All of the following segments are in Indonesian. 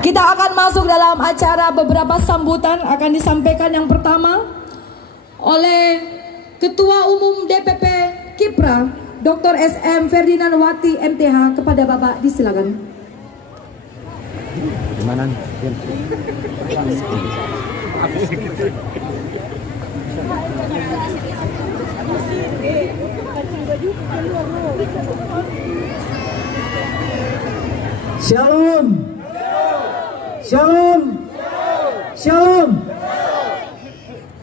Kita akan masuk dalam acara, beberapa sambutan akan disampaikan. Yang pertama oleh Ketua Umum DPP Kipra, Dr. SM Ferdinand Wati MTH. Kepada Bapak disilakan. Gimana? Shalom. Shalom. Shalom.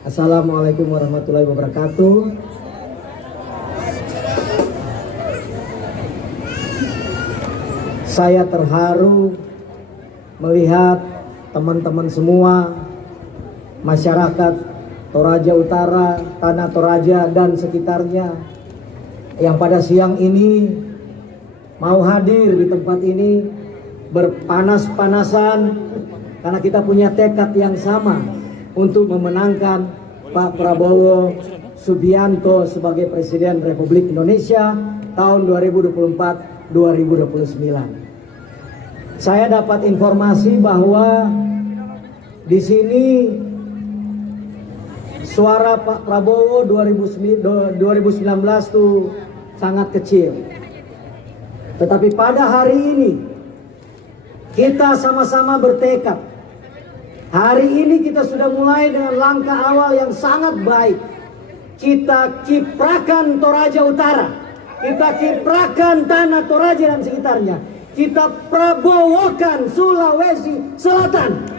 Assalamualaikum warahmatullahi wabarakatuh. Saya terharu melihat teman-teman semua, masyarakat Toraja Utara, Tanah Toraja dan sekitarnya yang pada siang ini mau hadir di tempat ini berpanas-panasan karena kita punya tekad yang sama untuk memenangkan Pak Prabowo Subianto sebagai Presiden Republik Indonesia tahun 2024-2029. Saya dapat informasi bahwa di sini suara Pak Prabowo 2019 tuh sangat kecil. Tetapi pada hari ini kita sama-sama bertekad. Hari ini kita sudah mulai dengan langkah awal yang sangat baik. Kita kiprakan Toraja Utara, kita kiprakan Tanah Toraja dan sekitarnya. Kita prabowokan Sulawesi Selatan.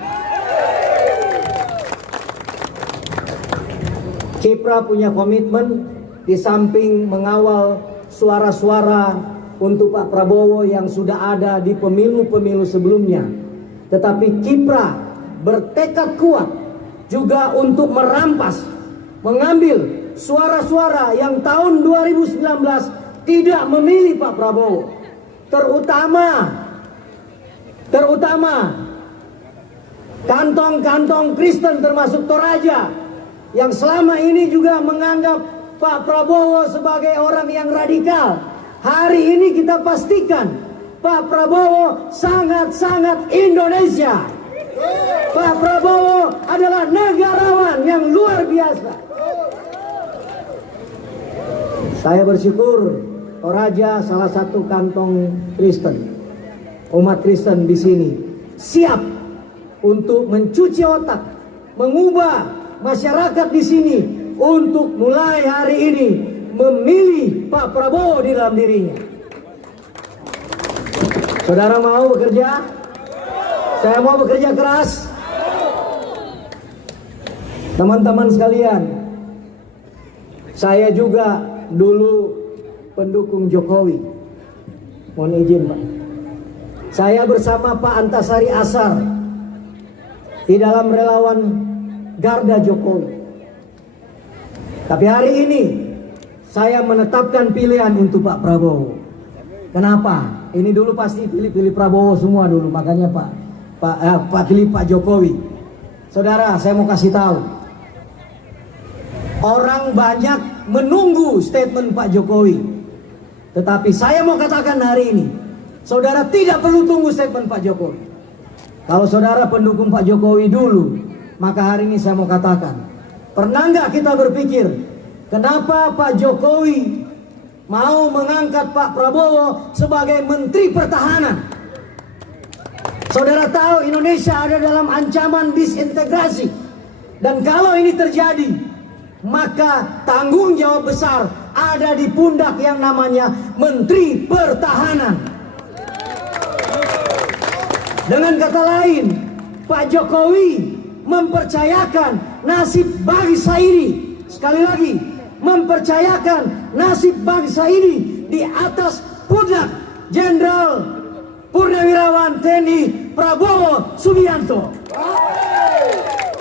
Kipra punya komitmen di samping mengawal suara-suara untuk Pak Prabowo yang sudah ada di pemilu-pemilu sebelumnya. Tetapi Kipra bertekad kuat juga untuk merampas, mengambil suara-suara yang tahun 2019 tidak memilih Pak Prabowo. Terutama kantong-kantong Kristen termasuk Toraja yang selama ini juga menganggap Pak Prabowo sebagai orang yang radikal. Hari ini kita pastikan Pak Prabowo sangat-sangat Indonesia. Pak Prabowo adalah negarawan yang luar biasa. Saya bersyukur Toraja salah satu kantong Kristen, umat Kristen di sini siap untuk mencuci otak, mengubah masyarakat di sini untuk mulai hari ini memilih Pak Prabowo di dalam dirinya. Saudara mau bekerja? Saya mau bekerja keras. Teman-teman sekalian, saya juga dulu pendukung Jokowi. Mohon izin, Pak. Saya bersama Pak Antasari Ashar di dalam relawan Garda Jokowi. Tapi hari ini saya menetapkan pilihan untuk Pak Prabowo. Kenapa? Ini dulu pasti pilih Prabowo semua dulu, makanya pilih Pak Jokowi. Saudara, saya mau kasih tahu. Orang banyak menunggu statement Pak Jokowi. Tetapi saya mau katakan hari ini, saudara tidak perlu tunggu statement Pak Jokowi. Kalau saudara pendukung Pak Jokowi dulu, maka hari ini saya mau katakan, pernah nggak kita berpikir, kenapa Pak Jokowi mau mengangkat Pak Prabowo sebagai Menteri Pertahanan? Saudara tahu Indonesia ada dalam ancaman disintegrasi. Dan kalau ini terjadi, maka tanggung jawab besar ada di pundak yang namanya Menteri Pertahanan. Dengan kata lain, Pak Jokowi mempercayakan nasib bangsa ini. Sekali lagi, mempercayakan nasib bangsa ini di atas pundak Jenderal Purnawirawan TNI Prabowo Subianto.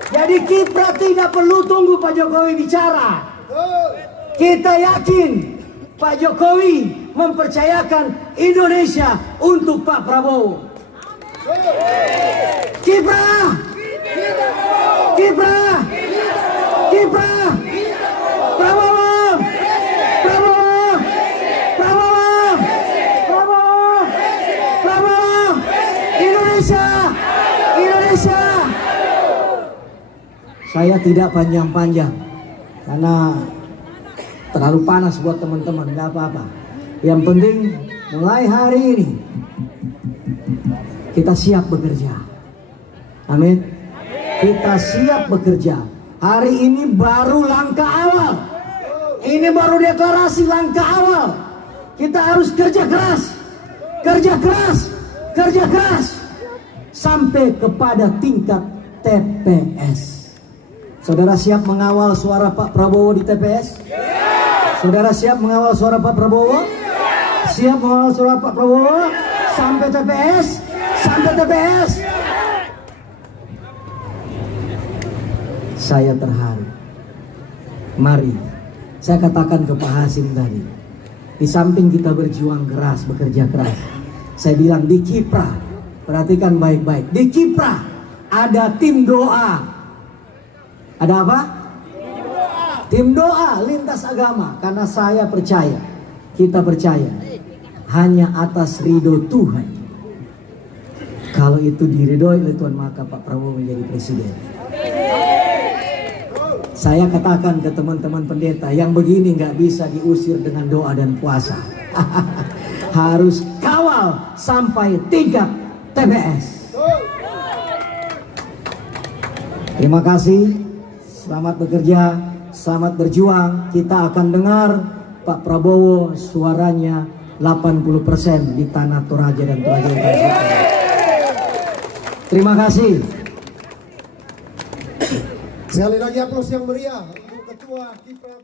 Jadi Kipra tidak perlu tunggu Pak Jokowi bicara. Kita yakin Pak Jokowi mempercayakan Indonesia untuk Pak Prabowo. Kipra, Kipra, Kipra, Prabowo, Prabowo, Prabowo, Prabowo, Prabowo, Indonesia Indonesia. Saya tidak panjang-panjang karena terlalu panas buat teman-teman, nggak apa-apa. Yang penting mulai hari ini kita siap bekerja. Amin. Kita siap bekerja. Hari ini baru langkah awal. Ini baru deklarasi langkah awal. Kita harus kerja keras. Kerja keras. Kerja keras. Sampai kepada tingkat TPS. Saudara siap mengawal suara Pak Prabowo di TPS? Saudara siap mengawal suara Pak Prabowo? Siap mengawal suara Pak Prabowo? Sampai TPS? Sampai TPS? Saya terharu. Mari, saya katakan ke Pak Hasim tadi, di samping kita berjuang keras, bekerja keras, saya bilang di Kiprah, perhatikan baik-baik, di Kiprah ada tim doa. Ada apa? Tim doa lintas agama. Karena saya percaya, kita percaya, hanya atas ridho Tuhan. Kalau itu diridhoi oleh Tuhan, maka Pak Prabowo menjadi presiden. Saya katakan ke teman-teman pendeta, yang begini nggak bisa diusir dengan doa dan puasa. Harus kawal sampai tingkat TPS. Terima kasih, selamat bekerja, selamat berjuang. Kita akan dengar Pak Prabowo suaranya 80% di tanah Toraja dan Toraja Utara. Terima kasih. Sekali lagi aplaus yang meriah untuk Ketua Kiprah.